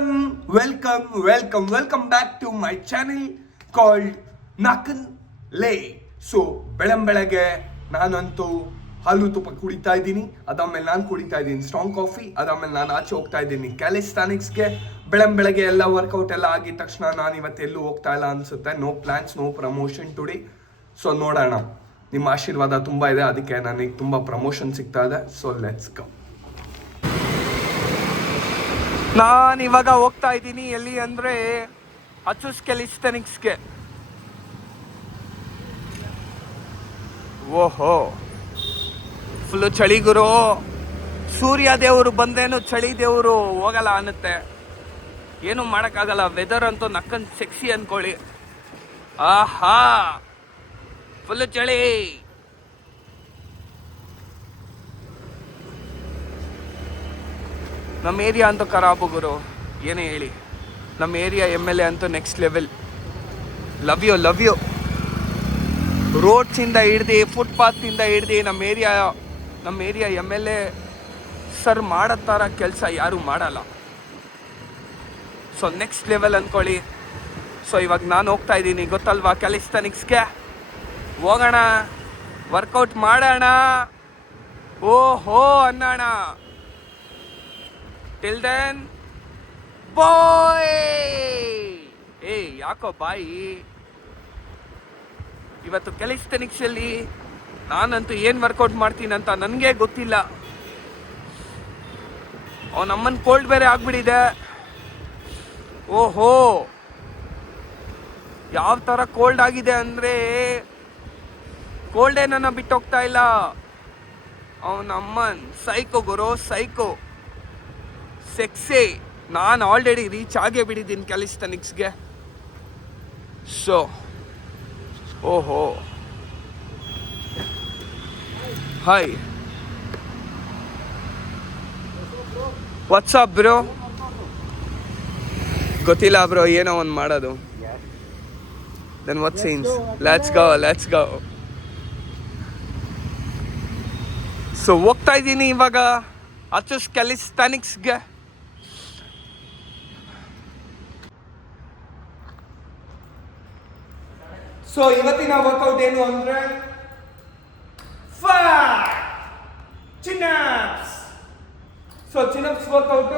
Welcome back to my channel called Nakan Lay. So ಬೆಳಗ್ಗೆ ನಾನಂತೂ ಹಾಲು ತುಪ್ಪ ಕುಡಿತಾ ಇದ್ದೀನಿ. ಅದಾದ್ಮೇಲೆ ನಾನು ಕುಡಿತಾ ಇದ್ದೀನಿ ಸ್ಟ್ರಾಂಗ್ ಕಾಫಿ. ಅದಾದ್ಮೇಲೆ ನಾನು ಆಚೆ ಹೋಗ್ತಾ ಇದ್ದೀನಿ ಕ್ಯಾಲಿಸ್ಟಾನಿಕ್ಸ್ಗೆ. ಬೆಳಗ್ಗೆ ಎಲ್ಲ ವರ್ಕೌಟ್ ಎಲ್ಲ ಆಗಿದ ತಕ್ಷಣ ನಾನು ಇವತ್ತೆಲ್ಲೂ ಹೋಗ್ತಾ ಇಲ್ಲ ಅನ್ಸುತ್ತೆ. No plans, no promotion today. So ನೋಡೋಣ, ನಿಮ್ಮ ಆಶೀರ್ವಾದ ತುಂಬ ಇದೆ, ಅದಕ್ಕೆ ನನಗೆ ತುಂಬ ಪ್ರಮೋಷನ್ ಸಿಗ್ತಾ ಇದೆ. ಸೊ ಲೆಟ್ಸ್ ಗೋ. ನಾನು ಇವಾಗ ಹೋಗ್ತಾ ಇದ್ದೀನಿ ಎಲ್ಲಿ ಅಂದರೆ ಅಚೂಸ್ ಕ್ಯಾಲಿಸ್ಟಾನಿಕ್ಸ್ಗೆ. ಓಹೋ, ಫುಲ್ಲು ಚಳಿ ಗುರು. ಸೂರ್ಯ ದೇವರು ಬಂದೇನು ಚಳಿ ದೇವರು ಹೋಗಲ್ಲ ಅನ್ನತ್ತೆ. ಏನು ಮಾಡೋಕ್ಕಾಗಲ್ಲ. ವೆದರ್ ಅಂತೂ ನಕ್ಕನ್ ಸೆಕ್ಸಿ ಅಂದ್ಕೊಳ್ಳಿ. ಆಹಾ, ಫುಲ್ಲು ಚಳಿ. ನಮ್ಮ ಏರಿಯಾ ಅಂತೂ ಖರಾಬು ಗುರು, ಏನೇ ಹೇಳಿ. ನಮ್ಮ ಏರಿಯಾ MLA ಅಂತೂ ನೆಕ್ಸ್ಟ್ ಲೆವೆಲ್. Love you. ರೋಡ್ಸಿಂದ ಹಿಡ್ದು ಫುಟ್ಪಾತಿಂದ ಹಿಡ್ದು ನಮ್ಮ ಏರಿಯಾ MLA ಸರ್ ಮಾಡೋ ಥರ ಕೆಲಸ ಯಾರೂ ಮಾಡಲ್ಲ. ಸೊ ನೆಕ್ಸ್ಟ್ ಲೆವೆಲ್ ಅಂದ್ಕೊಳ್ಳಿ. ಸೊ ಇವಾಗ ನಾನು ಹೋಗ್ತಾ ಇದ್ದೀನಿ, ಗೊತ್ತಲ್ವಾ, ಕ್ಯಾಲಿಸ್ಟಾನಿಕ್ಸ್ಗೆ ಹೋಗೋಣ, ವರ್ಕೌಟ್ ಮಾಡೋಣ, ಓಹೋ ಅನ್ನೋಣ. Till then bye. ಯಾಕೋ ಬಾಯಿ, ಇವತ್ತು ಕ್ಯಾಲಿಸ್ಟಾನಿಕ್ಸಲ್ಲಿ ನಾನಂತೂ ಏನು ವರ್ಕೌಟ್ ಮಾಡ್ತೀನಂತ ನನಗೆ ಗೊತ್ತಿಲ್ಲ. ನಮ್ಮನ್ನು ಕೋಲ್ಡ್ ಬೇರೆ ಆಗ್ಬಿಟ್ಟಿದೆ. ಓಹೋ, ಯಾವ ಥರ ಕೋಲ್ಡ್ ಆಗಿದೆ ಅಂದರೆ ಕೋಲ್ಡೇ ನನ್ನ ಬಿಟ್ಟು ಹೋಗ್ತಾ ಇಲ್ಲ. ಅವನಮ್ಮನ್ ಸೈಕೋ ಗುರು, ಸೈಕೋ ಸೆಕ್ಸಿ. ನಾನು ಆಲ್ರೆಡಿ ರೀಚ್ ಆಗೇ ಬಿಟ್ಟಿದ್ದೀನಿ ಕ್ಯಾಲಿಸ್ಟಾನಿಕ್ಸ್ಗೆ. ಸೊ ಓಹೋ, ಹಾಯ್, ವಾಟ್ಸಪ್ ಬ್ರೋ. ಗೊತ್ತಿಲ್ಲ ಬ್ರೋ, ಏನೋ ಒಂದು ಮಾಡೋದು. Then what scenes, let's go. So ಹೋಗ್ತಾ ಇದ್ದೀನಿ ಇವಾಗ ಅಚೂಸ್ ಕ್ಯಾಲಿಸ್ಟಾನಿಕ್ಸ್ಗೆ. ಸೊ ಇವತ್ತಿನ ವರ್ಕೌಟ್ ಏನು ಅಂದ್ರೆ chin ups. So chin ups workout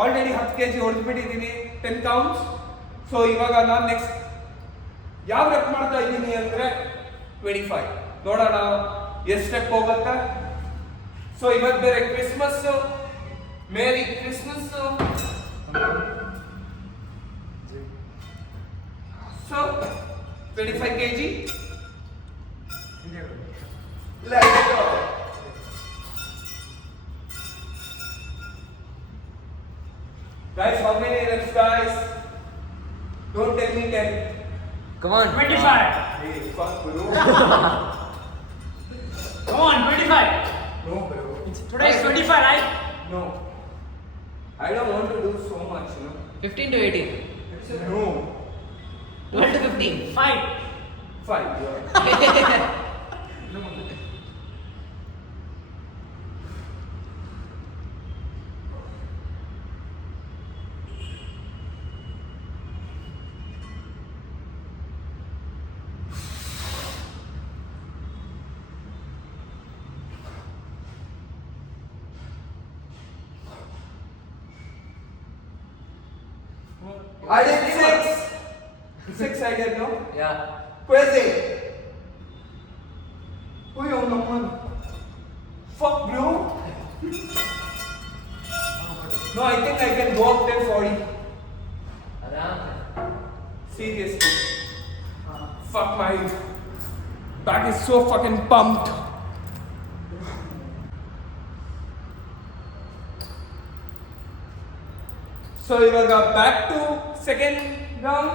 already 10 kg ಹೊಡೆದ್ಬಿಟ್ಟಿದ್ದೀನಿ, 10 ಕೌಂಟ್ಸ್. ಸೊ ಇವಾಗ ನಾನು ನೆಕ್ಸ್ಟ್ ಯಾವ ರೆಪ್ ಮಾಡ್ತಾ ಇದ್ದೀನಿ ಅಂದ್ರೆ 25. ನೋಡೋಣ ಎಷ್ಟು ಸ್ಟೆಪ್ ಹೋಗುತ್ತೆ. ಸೊ ಇವತ್ತು ಬೇರೆ Christmas, merry Christmas. So 25 kg. Let's go. Guys, how many reps, guys? Don't tell me 10. Come on. 25. Hey, fuck bro. Come on, 25. No bro. Today is 25, right? No. I don't want to do so much, 15 to 18. No. 12 to 15. 5. 5. Yeah. I did 6 I did, no? Yeah. Crazy. Uy, oh naman. Fuck bro. No, I think I can go up till 40. Seriously. Fuck, my back is so fucking pumped. So ivaga back to second round.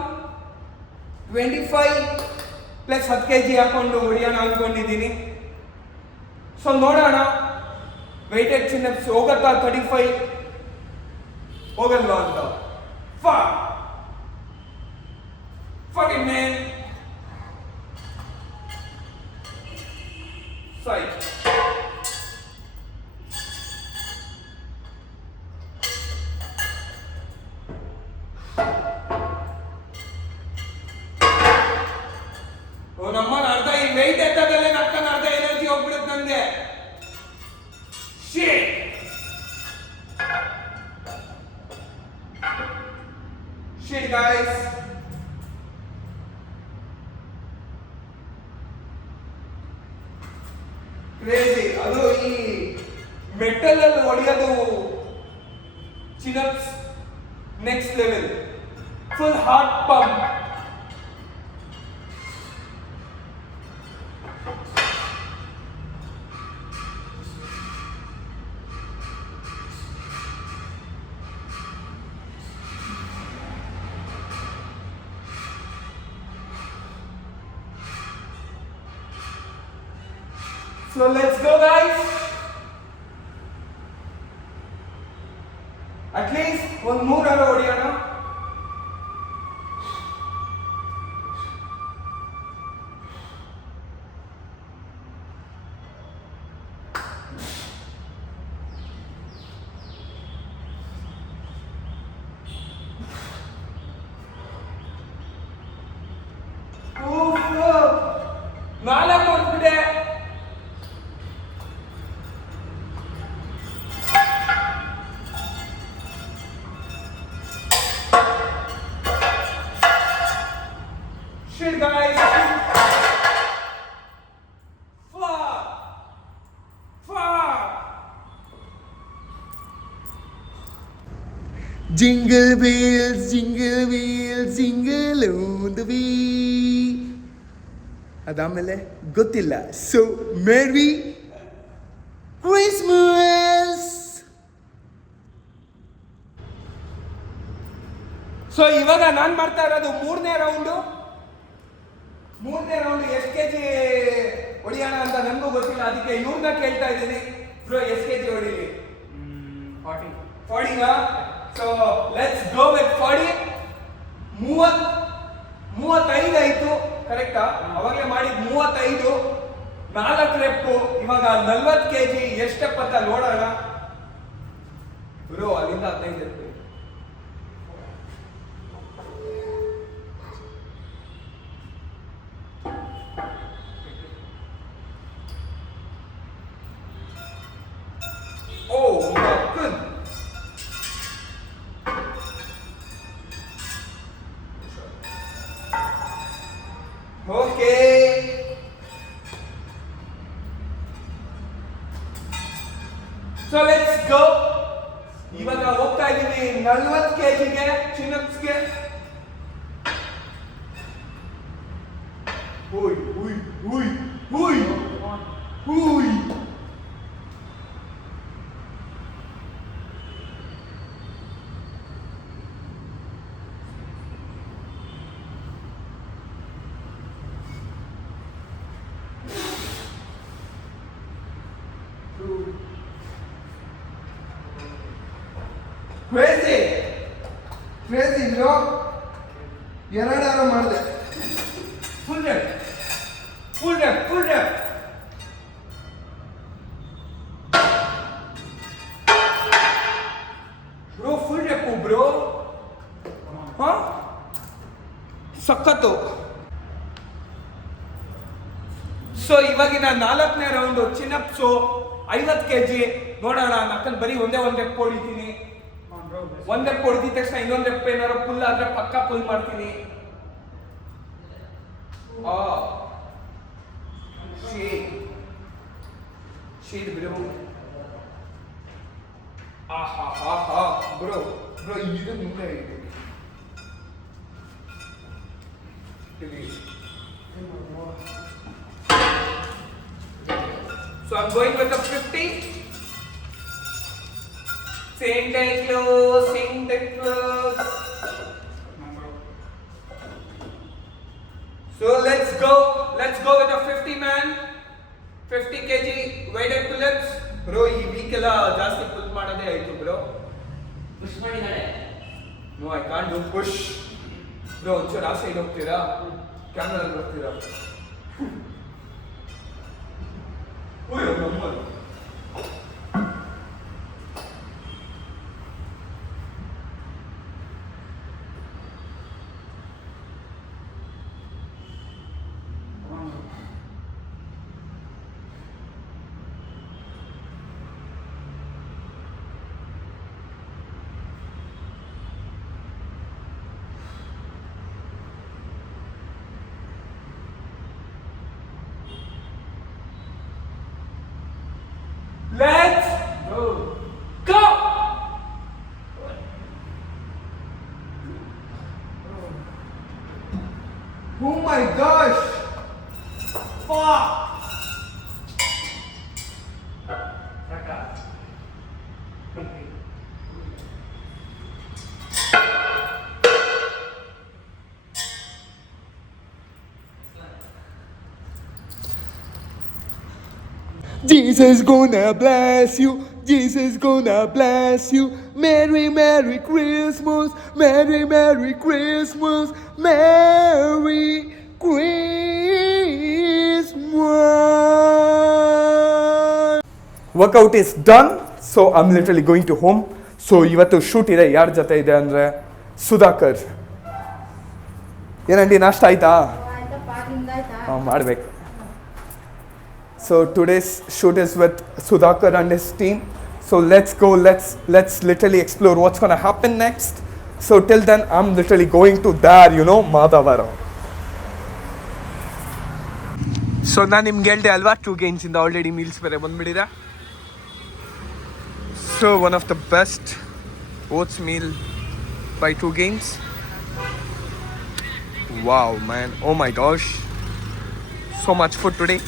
25 plus 10 kg ಹಾಕೊಂಡು ಹೊಡಿಯೋಣ ಅಂದ್ಕೊಂಡಿದ್ದೀನಿ. So ನೋಡೋಣ, weighted ಚಿನ್ನಪ್ಸ್ ಹೋಗತ್ತಾ 35 ಹೋಗಲ್ವಾ ಅಂತ. Fucking man. Side. ಓ ನಮ್ಮನ ಅರ್ಧ ಈ weight ಎತ್ತದಲ್ಲೇ ನಕ್ಕನ ಅರ್ಧ energy ಹೋಗ್ಬಿಡುತ್ತೆ ನನಗೆ. Shit. Shit guys. ಕ್ರೇಜಿ. ಅದು ಈ ಮೆಟಲ್ ಅಲ್ಲಿ ಹೊಡೆಯೋದು chin ups next level. Full heart pump. So let's go guys. At least ಒಂದು 3 hour ಹೊಡೆಯೋಣ. ನಾಲ್ಕು ಹೊಡೆದ್ಬಿಟ್ಟೆ. Shit guys. Fuck. Jingle bells, jingle bells, jingle on the way. ಅದಾದಮೇಲೆ ಗೊತ್ತಿಲ್ಲ. So merry Christmas. ಸೊ ಇವಾಗ ನಾನು ಮಾಡ್ತಾ ಇರೋದು ಮೂರನೇ ರೌಂಡು ಎಷ್ಟು ಕೆಜಿ ಹೊಡಿಯೋಣ ಅಂತ ನನಗೂ ಗೊತ್ತಿಲ್ಲ. ಅದಕ್ಕೆ ಇವ್ರನ್ನ ಕೇಳ್ತಾ ಇದ್ದೀನಿ. ಬ್ರೋ ಎಷ್ಟು ಕೆಜಿ ಹೊಡೀಲಿ? 40 ಸೊ ಲೆಟ್ಸ್ ಗೋ ವಿತ್ 40. 35 ಆಯ್ತು ಕರೆಕ್ಟಾ? ಅವಾಗಲೇ ಮಾಡಿದ್ 35. 4 ರೆಪ್ಪು. ಇವಾಗ 40 ಕೆಜಿ ಎಷ್ಟಪ್ಪ ಅಂತ ನೋಡೋಣ. ಬ್ರೋ ಅಲ್ಲಿಂದ 15 ರೆಪ್ಪು. Oh, good. Okay. So let's go. ಇವಾಗ ಹೋಗ್ತಾ ಇದೀವಿ 40 ಕೆಜಿಗೆ ಚಿನ್ನಪ್ಸ್ಗೆ. ಹುಯ್ ಹುಯ್ ಹುಯ್ ಹುಯ್ ಹುಯ್. Crazy bro. 2 hour ಮಾಡಿದೆ. Full rep. Bro full rep bro. ಸಖತ್ತು. ಸೊ ಇವಾಗಿನ 4ನೇ ರೌಂಡು ಚಿನ್ನಪ್ಸು 50 ಕೆಜಿ. ನೋಡೋಣ. ನಕ್ಕನ್ ಬರೀ ಒಂದೇ ರೆಪ್ ಹೊಡಿತೀನಿ. ಒಂದ್ ರೆಪ್ ಹೊಡೆದಿದ ತಕ್ಷಣ ಇನ್ನೊಂದು ರೆಪ್ ಏನಾದ್ರು ಫುಲ್ ಆದ್ರೆ ಪಕ್ಕ ಫುಲ್ ಮಾಡ್ತೀನಿ. Sheet bro. ಬ್ರೋ ಇದು ಮುಂದೆ ಇದೆ. So I'm going with the 50. Same day close. So let's go with the 50 man. 50 kg weighted pull-ups. Bro, ಈ ವೀಕ್ ಎಲ್ಲ ಜಾಸ್ತಿ ಪುಲ್ ಮಾಡೋದೇ ಆಯ್ತು ಬ್ರೋ. ಪುಷ್ ಮಾಡಿದಾಳೆ. No, I can't do push. Bro, ಒಂಚೂರು ಆ ಸೈಡ್ ಹೋಗ್ತೀರಾ? ಕ್ಯಾಮ್ರಾದಲ್ಲಿ ಬರ್ತೀರಾ? ಓಯ್ ನಮ್ಮದು. Let's go! Oh my gosh! Fuck! Jesus gonna bless you. Jesus gonna bless you. Merry, Merry Christmas. Merry, Merry Christmas. Merry Christmas. Workout is done. So I'm literally going to home. So ಇವತ್ತು shoot ಇದೆ. ಯಾರ ಜೊತೆ ಇದೆ ಅಂದರೆ ಸುಧಾಕರ್. ಏನಂಡಿ ನಾಷ್ಟ ಆಯ್ತಾ? ಮಾಡಬೇಕು. So today's shoot is with Sudhakar and his team. So let's go. Let's literally explore what's gonna happen next. So till then, I'm literally going to there, Madhavara. So ನಾನು ನಿಮ್ಗೆ ಹೇಳ್ದೆ ಅಲ್ವಾ 2 games ಇಂದ ಆಲ್ರೆಡಿ ಮೀಲ್ಸ್ ಬೇರೆ ಬಂದ್ಬಿಟ್ಟಿದೆ. So one of the best oats meal by 2 games. Wow, man. Oh my gosh. So much food today.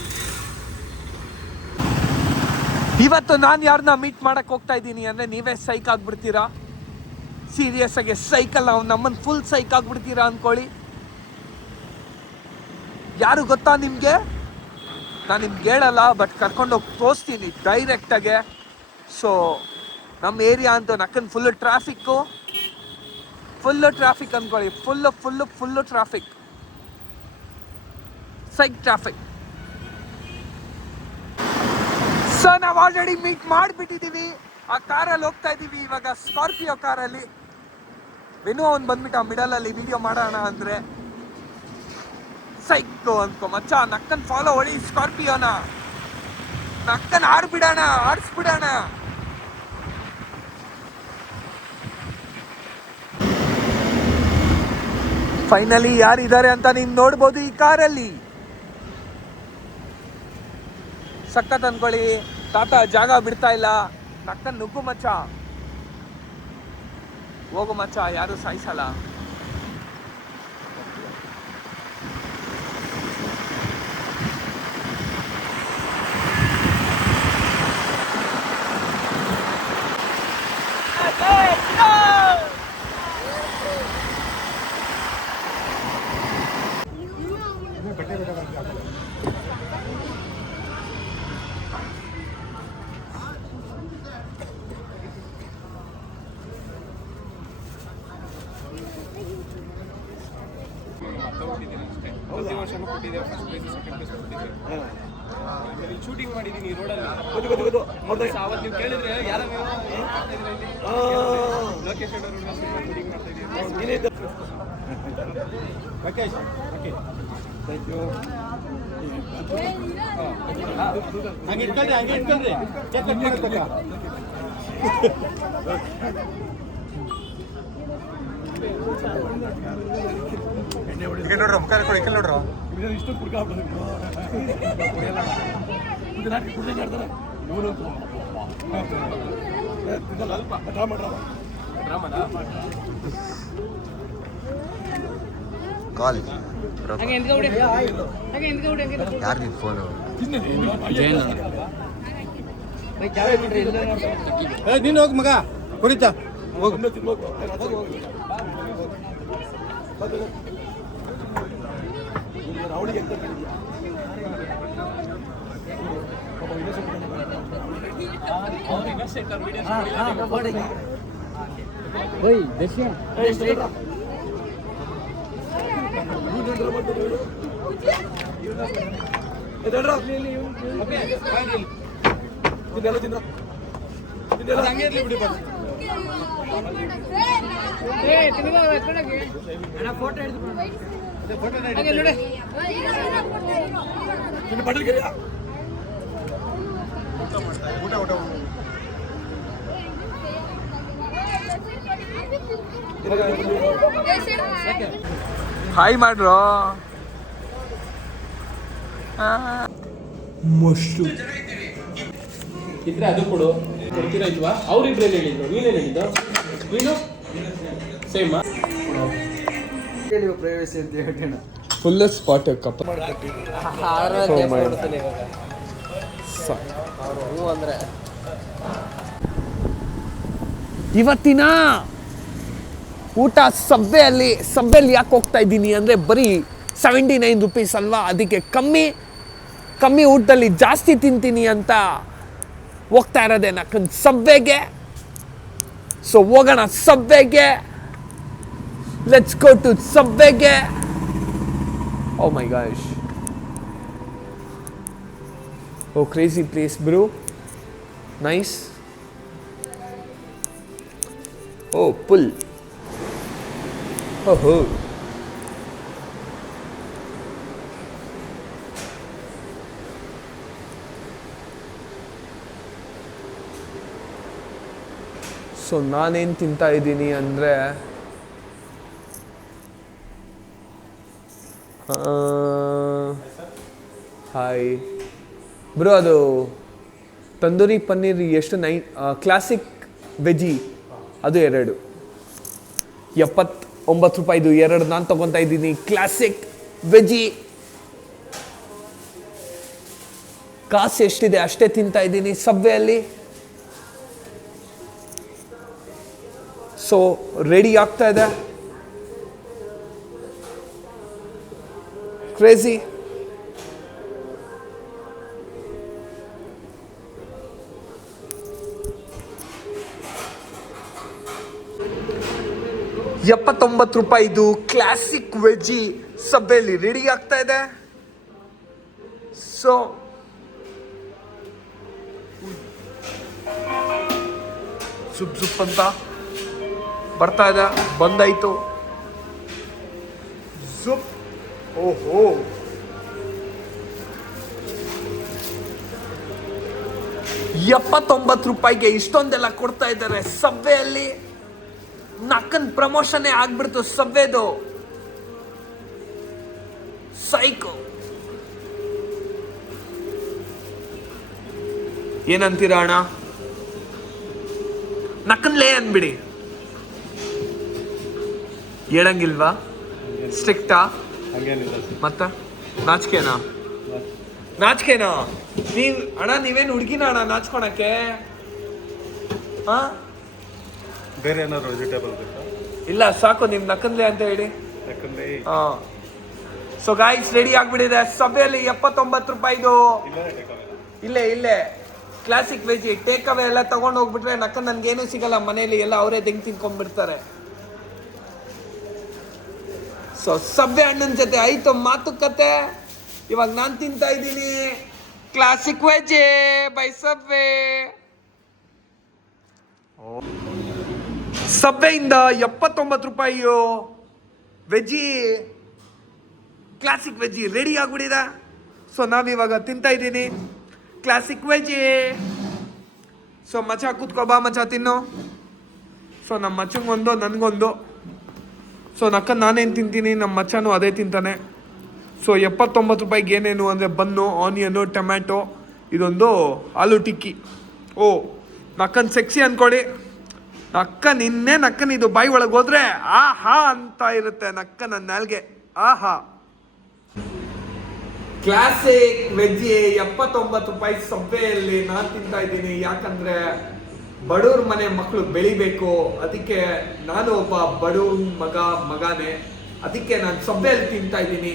ಇವತ್ತು ನಾನು ಯಾರನ್ನ ಮೀಟ್ ಮಾಡಕ್ಕೆ ಹೋಗ್ತಾ ಇದ್ದೀನಿ ಅಂದರೆ ನೀವೇ ಸೈಕ್ ಆಗಿಬಿಡ್ತೀರಾ. ಸೀರಿಯಸ್ ಆಗಿ ಸೈಕಲ್ ನಾವು ನಮ್ಮನ್ನು ಫುಲ್ ಸೈಕ್ ಆಗಿಬಿಡ್ತೀರಾ ಅಂದ್ಕೊಳ್ಳಿ. ಯಾರು ಗೊತ್ತಾ ನಿಮಗೆ? ನಾನು ನಿಮ್ಗೆ ಹೇಳಲ್ಲ, ಬಟ್ ಕರ್ಕೊಂಡೋಗಿ ತೋರಿಸ್ತೀನಿ ಡೈರೆಕ್ಟಾಗೆ. ಸೊ ನಮ್ಮ ಏರಿಯಾ ಅಂತೂ ನಕ್ಕನ್ ಫುಲ್ಲು ಟ್ರಾಫಿಕ್ಕು, ಅಂದ್ಕೊಳ್ಳಿ. ಫುಲ್ಲು ಟ್ರಾಫಿಕ್, ಸೈಕ್ ಟ್ರಾಫಿಕ್. ಸೊ ನಾವು ಆಲ್ರೆಡಿ ಮೀಟ್ ಮಾಡಿಬಿಟ್ಟಿದ್ದೀವಿ. ಆ ಕಾರಲ್ಲಿ ಹೋಗ್ತಾ ಇದ್ದೀವಿ ಇವಾಗ, ಸ್ಕಾರ್ಪಿಯೋ ಕಾರಲ್ಲಿ. ವಿನು ಅವ್ನು ಬಂದ್ಬಿಟ್ಟು ಆ ಮಿಡಲಲ್ಲಿ ವಿಡಿಯೋ ಮಾಡೋಣ ಅಂದರೆ ಸೈಕು ಅಂದ್ಕೊ ಮಚ್ಚ. ನಕ್ಕನ್ ಫಾಲೋ ಹೊಡಿ ಸ್ಕಾರ್ಪಿಯೋನ, ನಕ್ಕನ್ ಆಡಿಸ್ಬಿಡೋಣ. ಫೈನಲಿ ಯಾರಿದ್ದಾರೆ ಅಂತ ನೀನು ನೋಡ್ಬೋದು ಈ ಕಾರಲ್ಲಿ. ಸಖತ್ ಅನ್ಕೊಳ್ಳಿ. ತಾತ ಜಾಗ ಬಿಡ್ತಾ ಇಲ್ಲ. ನಕ್ಕನ್ ನುಗ್ಗು ಮಚ್ಚ, ಹೋಗು ಮಚ್ಚ, ಯಾರು ಸಾಯಿಸಲ್ಲ. ಪ್ರತಿ ವರ್ಷನೂ ಕೊಟ್ಟಿದ್ದೇವೆ. ಫಸ್ಟ್ ಪ್ರೈಸ್, ಸೆಕೆಂಡ್ ಪ್ರೈಸ್ ಕೊಟ್ಟಿದ್ದೇವೆ. ಇಲ್ಲಿ ಶೂಟಿಂಗ್ ಮಾಡಿದ್ದೀನಿ ಈ ರೋಡಲ್ಲಿ. ಅವತ್ತು ನೀವು ಕೇಳಿದ್ರೆ ಯಾರು ಲೊಕೇಶನ್ ಶೂಟಿಂಗ್ ಮಾಡ್ತಾ ಇದ್ದೀವಿ. Thank you. ಹಂಗೆ ಇಟ್ಕೊಳ್ರಿ ಕೇಕ್ ಕಟ್ ಮಾಡ್ಬೇಕಾ? ಈಗ ನೋಡ್ರ ಮುಖ ಕೊಡಿಕಲ್ ನೋಡ್ರ ಇಷ್ಟು ಕಾಲ್ ಯಾರು ನಿಮ್ಮ ಫೋನು ನೀನು ಹೋಗಿ ಮಗ ಕುಡಿತ ಹೋಗಿ. ಹಾಯ್ ಮಾಡ್ರೋ. ಮಶ್ರೂಮ್ ಇದ್ರೆ ಅದು ಕೊಡು ಕೊಡ್ತೀರಾ ಇಲ್ವಾ ಅವ್ರಿಬ್ರೇನು ಹೇಳಿದ್ರು ನೀನೇನು ಹೇಳಿದ್ದು ನೀನು ಸೇಮ್ ಪ್ರೈವಸಿ ಅಂತ ಹೇಳ್ತೇನೆ ಫುಲ್ ಸ್ಪಾಟ್ ಕಪ್ ಇವತ್ತಿನ ಊಟ ಸಬ್ಬೆಯಲ್ಲಿ ಯಾಕೆ ಹೋಗ್ತಾ ಇದ್ದೀನಿ ಅಂದರೆ ಬರೀ 79 ರುಪೀಸ್ ಅಲ್ವಾ, ಅದಕ್ಕೆ ಕಮ್ಮಿ ಊಟದಲ್ಲಿ ಜಾಸ್ತಿ ತಿಂತೀನಿ ಅಂತ ಹೋಗ್ತಾ ಇರೋದೆ ನಕ್ಕನ್ ಸಬ್ವೆಗೆ. ಸೊ ಹೋಗೋಣ ಸಬ್ವೆಗೆ, ಲೆಟ್ಸ್ ಗೋ ಟು ಸಬ್ವೆಗೆ. Oh my gosh, oh crazy place bro, nice. Oh pull, ಓಹೋ ಸೊ ನಾನೇನು ತಿಂತಾ ಇದ್ದೀನಿ ಅಂದರೆ ಹಾಯ್ ಬ್ರೋ, ಅದು ತಂದೂರಿ ಪನ್ನೀರ್ ಎಷ್ಟು ಕ್ಲಾಸಿಕ್ ವೆಜಿ ಅದು 2 79 ರೂಪಾಯಿದು 2 ನಾನು ತೊಗೊತಾ ಇದ್ದೀನಿ. ಕ್ಲಾಸಿಕ್ ವೆಜಿ ಕಾಸು ಎಷ್ಟಿದೆ ಅಷ್ಟೇ ತಿಂತಾ ಇದ್ದೀನಿ ಸಬ್ವೆಯಲ್ಲಿ. ಸೊ ರೆಡಿ ಆಗ್ತಾ ಇದೆ, ಕ್ರೇಜಿ. ₹79 ಕ್ಲಾಸಿಕ್ ವೆಜಿ ಸಬ್ವೆಯಲ್ಲಿ ರೆಡಿ ಆಗ್ತಾ ಇದೆ. ಸೊ ಸುಪ್ ಅಂತ ಬರ್ತಾ ಇದೆ, ಬಂದಾಯ್ತು ಸುಪ್. ಓಹೋ, ₹79 ಇಷ್ಟೊಂದೆಲ್ಲ ಕೊಡ್ತಾ ಇದ್ದಾರೆ ಸಬ್ವೆಯಲ್ಲಿ. ನಕ್ಕನ್ ಪ್ರಮೋಷನ್ ಆಗ್ಬಿಡ್ತು ಸಬ್ವೆದು, ಸೈಕೋ. ಏನಂತೀರ ಅಣ್ಣ? ನಕ್ಕನ್ಲೇ ಅನ್ಬಿಡಿ, ಹೇಳಂಗಿಲ್ವಾ? ಸ್ಟ್ರಿಕ್ಟಾ? ಮತ್ತ ನಾಚಿಕೆನಾ? ನೀವೇನು ಹುಡುಗಿನ ಅಣ್ಣ ನಾಚ್ಕೊಳಕ್ಕೆ? ಬೇರೆ ಏನಾದ್ರು ವೆಜಿಟೇಬಲ್ ಬೇಕಾ? ಇಲ್ಲ ಸಾಕು, ನಿಮ್ ನಕ್ಕನ್ಲೆ ಅಂತ ಹೇಳಿ. ಸೊ ಗಾಯ್ಸ್ ರೆಡಿ ಆಗ್ಬಿಟ್ಟಿದೆ ಸಭೆಯಲ್ಲಿ. ₹79 ಇಲ್ಲೇ ಕ್ಲಾಸಿಕ್ ವೆಜಿ ಟೇಕ್ ಅವೇ ಎಲ್ಲ ತಗೊಂಡು ಹೋಗ್ಬಿಟ್ರೆ ನಕ್ಕನ್ ನನ್ಗೇನು ಸಿಗಲ್ಲ ಮನೇಲಿ, ಎಲ್ಲ ಅವರೇ ತೆಂಗ್ ತಿನ್ಕೊಂಡ್ಬಿಡ್ತಾರೆ. ಸೊ ಸಬ್ಬೆ ಅಣ್ಣನ ಜೊತೆ ಆಯ್ತು ಮಾತುಕತೆ. ಇವಾಗ ನಾನು ತಿಂತಾ ಇದ್ದೀನಿ ಕ್ಲಾಸಿಕ್ ವೆಜಿ ಬೈ ಸಬ್ವೆ. ಸಬ್ವೆಯಿಂದ ₹79 ವೆಜಿ ಕ್ಲಾಸಿಕ್ ವೆಜಿ ರೆಡಿ ಆಗ್ಬಿಟ್ಟಿದೆ. ಸೊ ನಾವಿವಾಗ ತಿಂತಾ ಇದ್ದೀನಿ ಕ್ಲಾಸಿಕ್ ವೆಜಿ. ಸೊ ಮಚ ಕೂತ್ಕೊಬಾ ಮಚ ತಿನ್ನು. ಸೊ ನಮ್ಮ ಮಚ್ಚಂಗೊಂದು ನನಗೊಂದು. ಸೊ ನಕ್ಕನ್ ನಾನೇನು ತಿಂತೀನಿ, ನಮ್ಮ ಮಚ್ಚನೂ ಅದೇ ತಿಂತಾನೆ. ಸೊ ₹79 ಏನೇನು ಅಂದರೆ ಬನ್ನು, ಆನಿಯನು, ಟೊಮ್ಯಾಟೊ, ಇದೊಂದು ಆಲೂ ಟಿಕ್ಕಿ. ಓ ನಕ್ಕನ್ ಸೆಕ್ಸಿ ಅಂದ್ಕೊಳ್ಳಿ. ನಕ್ಕನ್ ಇದು ಬಾಯಿ ಒಳಗೆ ಹೋದ್ರೆ ಆಹಾ ಅಂತ ಇರುತ್ತೆ ನಕ್ಕನ ನಾಲ್ಗೆ. ಆಹಾ, ಕ್ಲಾಸಿಕ್ ವೆಜ್ಜಿ ₹79 ಸಬ್ವೆಯಲ್ಲಿ ನಾನು ತಿಂತಾ ಇದ್ದೀನಿ. ಯಾಕಂದ್ರೆ ಬಡವ್ರ ಮನೆ ಮಕ್ಕಳು ಬೆಳಿಬೇಕು, ಅದಕ್ಕೆ ನಾನು ಒಬ್ಬ ಬಡವ್ರ ಮಗನೇ, ಅದಕ್ಕೆ ನಾನು ಸಬ್ವೆಯಲ್ಲಿ ತಿಂತಾ ಇದ್ದೀನಿ.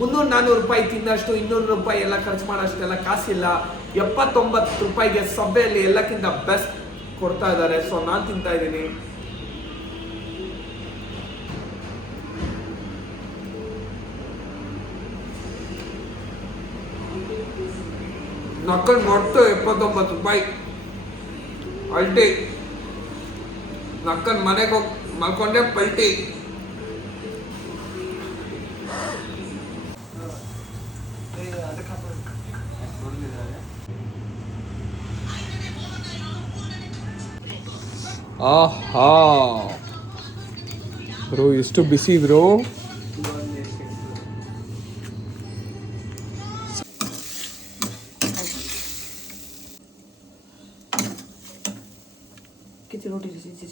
₹300-400 ತಿನ್ನಷ್ಟು, ₹200 ಎಲ್ಲ ಖರ್ಚು ಮಾಡೋಷ್ಟೆಲ್ಲ ಕಾಸಿಲ್ಲ. ₹79 ಸಬ್ವೆಯಲ್ಲಿ ಎಲ್ಲಕ್ಕಿಂತ ಬೆಸ್ಟ್ ಕೊಡ್ತಾ ಇದ್ದಾರೆ. ಸೊ ನಾನು ತಿಂತಾ ಇದ್ದೀನಿ. ನಕ್ಕನ್ ಮೊಟ್ಟು ₹79 ಅಲ್ಟಿ. ನಕ್ಕನ್ ಮನೆಗೆ ಹೋಗಿ ಮಲ್ಕೊಂಡೆ ಪಲ್ಟಿ. ಆಹಾ ಬ್ರೋ, ಎಷ್ಟು ಬಿಸಿ ಬ್ರೋ. ಚಿಚ್ಚಿ ರೋಟಿ ಚಿಚ್ಚಿ